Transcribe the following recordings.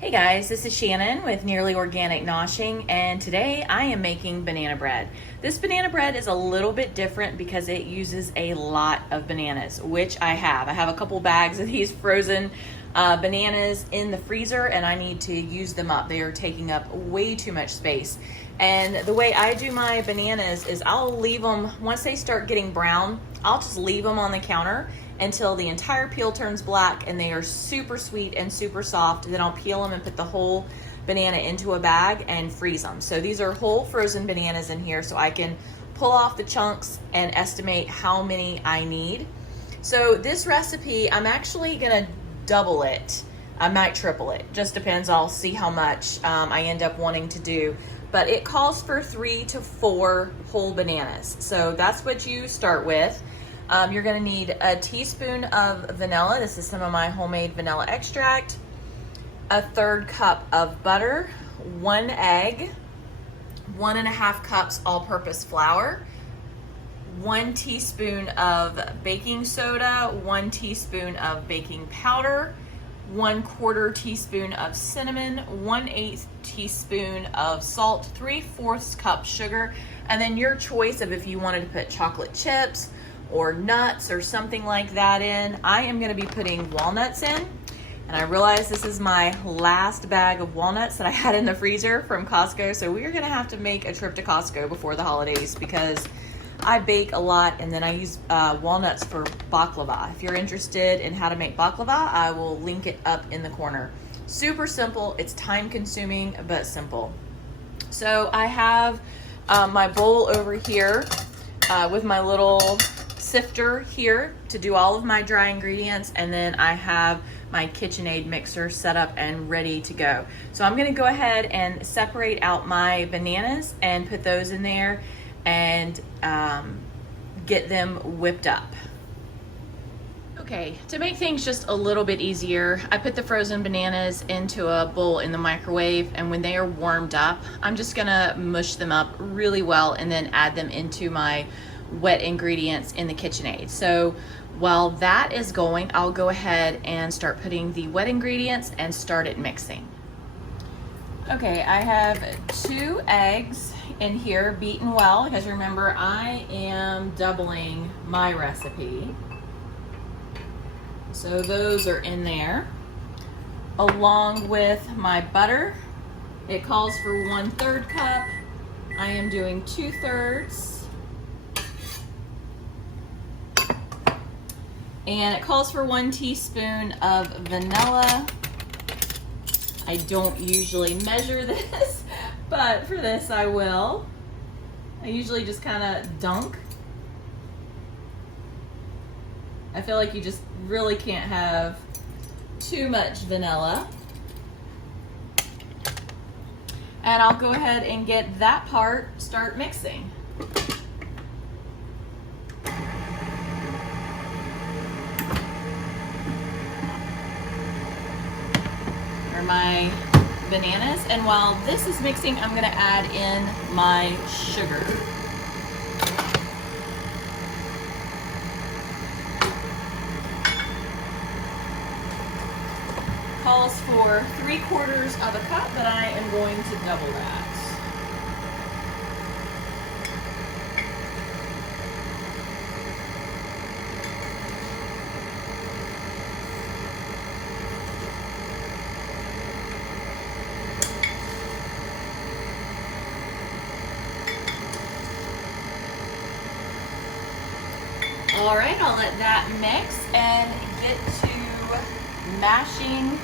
Hey guys, this is Shannon with Nearly Organic Noshing, and today I am making banana bread. This banana bread is a little bit different because it uses a lot of bananas, which I have. I have a couple bags of these frozen bananas in the freezer, and I need to use them up. They are taking up way too much space. And the way I do my bananas is I'll leave them, once they start getting brown, I'll just leave them on the counter until the entire peel turns black and they are super sweet and super soft. Then I'll peel them and put the whole banana into a bag and freeze them. So these are whole frozen bananas in here, so I can pull off the chunks and estimate how many I need. So this recipe, I'm actually gonna double it. I might triple it, just depends. I'll see how much I end up wanting to do. But it calls for 3 to 4 whole bananas. So that's what you start with. You're gonna need a teaspoon of vanilla. This is some of my homemade vanilla extract. A 1/3 cup of butter, 1 egg, 1.5 cups all-purpose flour, 1 teaspoon of baking soda, 1 teaspoon of baking powder, 1/4 teaspoon of cinnamon, 1/8 teaspoon of salt, 3/4 cup sugar, and then your choice of if you wanted to put chocolate chips or nuts or something like that in. I am going to be putting walnuts in, and I realize this is my last bag of walnuts that I had in the freezer from Costco, so we are going to have to make a trip to Costco before the holidays because I bake a lot, and then I use walnuts for baklava. If you're interested in how to make baklava, I will link it up in the corner. Super simple. It's time consuming, but simple. So I have my bowl over here with my little sifter here to do all of my dry ingredients, and then I have my KitchenAid mixer set up and ready to go. So I'm going to go ahead and separate out my bananas and put those in there and get them whipped up. Okay, to make things just a little bit easier, I put the frozen bananas into a bowl in the microwave, and when they are warmed up, I'm just gonna mush them up really well and then add them into my wet ingredients in the KitchenAid. So while that is going, I'll go ahead and start putting the wet ingredients and start it mixing. Okay, I have 2 eggs in here beaten well, because remember I am doubling my recipe. So those are in there, along with my butter. It calls for 1/3 cup. I am doing 2/3. And it calls for 1 teaspoon of vanilla. I don't usually measure this, but for this I will. I usually just kind of dunk. I feel like you just really can't have too much vanilla. And I'll go ahead and get that part, start mixing. My bananas, and while this is mixing, I'm going to add in my sugar. Calls for 3/4 of a cup, but I am going to double that. All right, I'll let that mix and get to mashing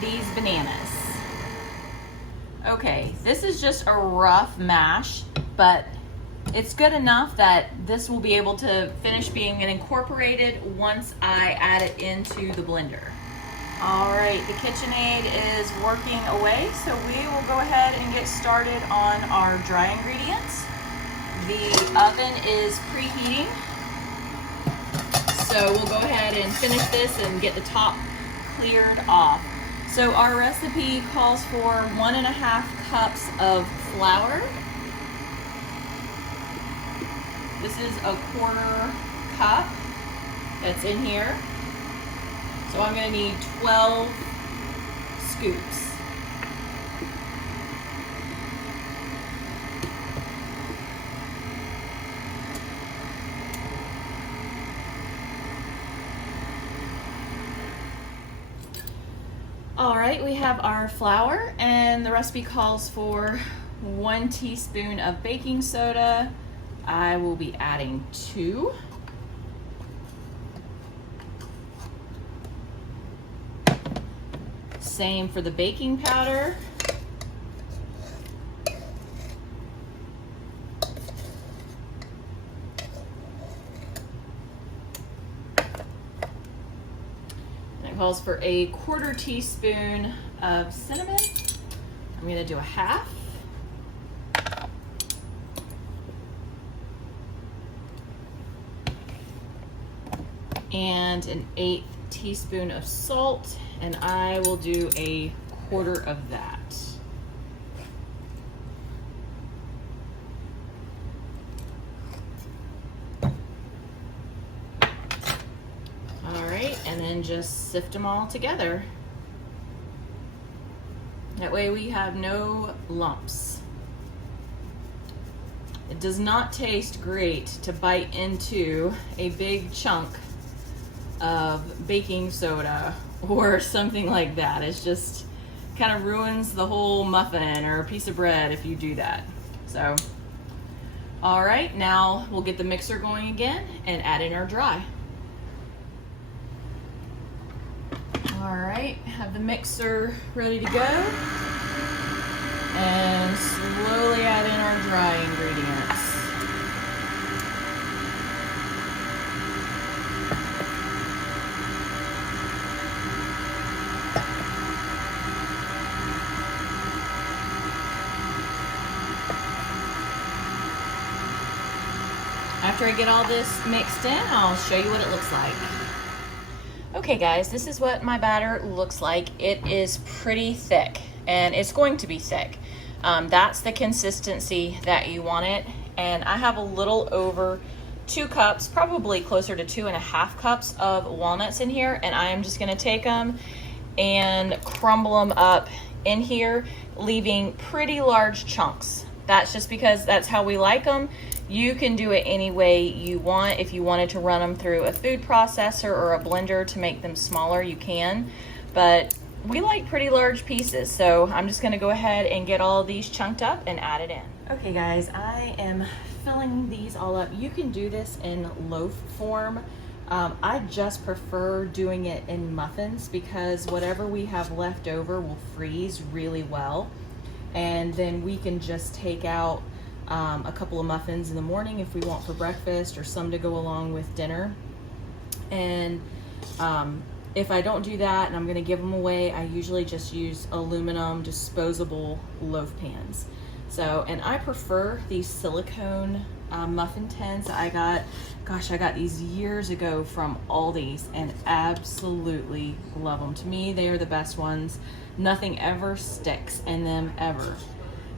these bananas. Okay, this is just a rough mash, but it's good enough that this will be able to finish being incorporated once I add it into the blender. All right, the KitchenAid is working away, so we will go ahead and get started on our dry ingredients. The oven is preheating. So we'll go ahead and finish this and get the top cleared off. So our recipe calls for 1.5 cups of flour. This is a 1/4 cup that's in here. So I'm going to need 12 scoops. All right, we have our flour, and the recipe calls for 1 teaspoon of baking soda. I will be adding 2. Same for the baking powder. Calls for a 1/4 teaspoon of cinnamon. I'm going to do a half. And an 1/8 teaspoon of salt, and I will do a 1/4 of that. And then just sift them all together. That way we have no lumps. It does not taste great to bite into a big chunk of baking soda or something like that. It's just kind of ruins the whole muffin or a piece of bread if you do that. So, all right, now we'll get the mixer going again and add in our dry. All right, have the mixer ready to go, and slowly add in our dry ingredients. After I get all this mixed in, I'll show you what it looks like. Okay guys, this is what my batter looks like. It is pretty thick, and it's going to be thick. That's the consistency that you want it. And I have a little over 2 cups, probably closer to 2.5 cups of walnuts in here, and I am just gonna take them and crumble them up in here, leaving pretty large chunks. That's just because that's how we like them. You can do it any way you want. If you wanted to run them through a food processor or a blender to make them smaller, you can. But we like pretty large pieces, so I'm just gonna go ahead and get all of these chunked up and add it in. Okay guys, I am filling these all up. You can do this in loaf form. I just prefer doing it in muffins because whatever we have left over will freeze really well. And then we can just take out a couple of muffins in the morning if we want for breakfast, or some to go along with dinner. And if I don't do that and I'm gonna give them away, I usually just use aluminum disposable loaf pans. So, and I prefer these silicone muffin tins. I got these years ago from Aldi's and absolutely love them. To me, they are the best ones. Nothing ever sticks in them ever.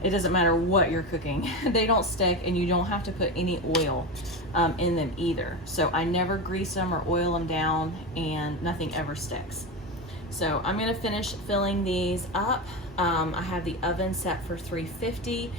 It doesn't matter what you're cooking. They don't stick, and you don't have to put any oil in them either. So I never grease them or oil them down, and nothing ever sticks. So I'm gonna finish filling these up. I have the oven set for 350.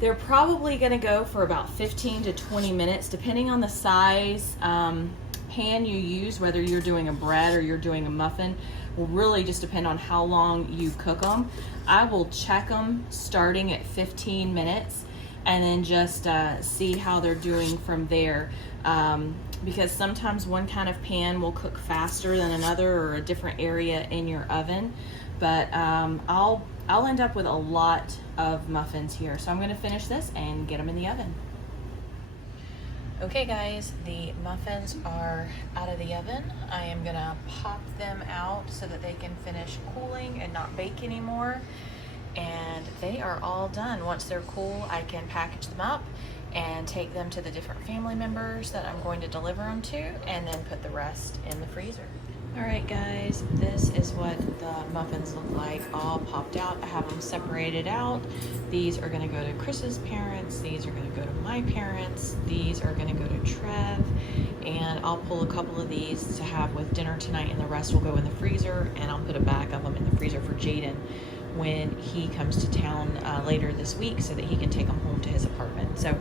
They're probably gonna go for about 15 to 20 minutes, depending on the size pan you use, whether you're doing a bread or you're doing a muffin. Will really just depend on how long you cook them. I will check them starting at 15 minutes and then just see how they're doing from there. Because sometimes one kind of pan will cook faster than another, or a different area in your oven. But I'll end up with a lot of muffins here. So I'm gonna finish this and get them in the oven. Okay guys, the muffins are out of the oven. I am gonna pop them out so that they can finish cooling and not bake anymore. And they are all done. Once they're cool, I can package them up and take them to the different family members that I'm going to deliver them to, and then put the rest in the freezer. All right guys, this is what the muffins look like, all popped out. I have them separated out. These are gonna go to Chris's parents, these are gonna go to my parents, these are gonna go to Trev, and I'll pull a couple of these to have with dinner tonight, and the rest will go in the freezer, and I'll put a bag of them in the freezer for Jake. Jaden when he comes to town later this week so that he can take them home to his apartment. So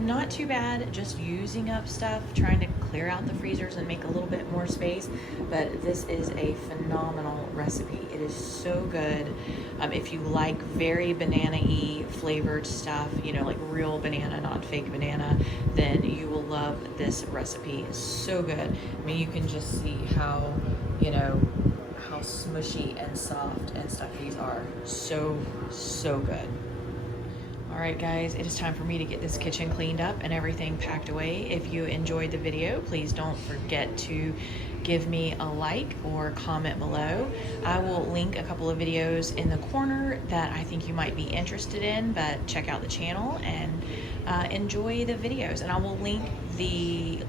not too bad, just using up stuff, trying to clear out the freezers and make a little bit more space. But this is a phenomenal recipe. It is so good. If you like very banana-y flavored stuff, you know, like real banana, not fake banana, then you will love this recipe. It's so good. I mean, you can just see how, you know, how smushy and soft and stuff these are. So good. All right, guys, it is time for me to get this kitchen cleaned up and everything packed away. If you enjoyed the video, please don't forget to give me a like or comment below. I will link a couple of videos in the corner that I think you might be interested in, but check out the channel and enjoy the videos. And I will link the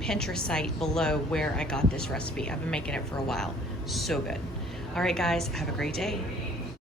Pinterest site below where I got this recipe. I've been making it for a while. So good. All right, guys, have a great day.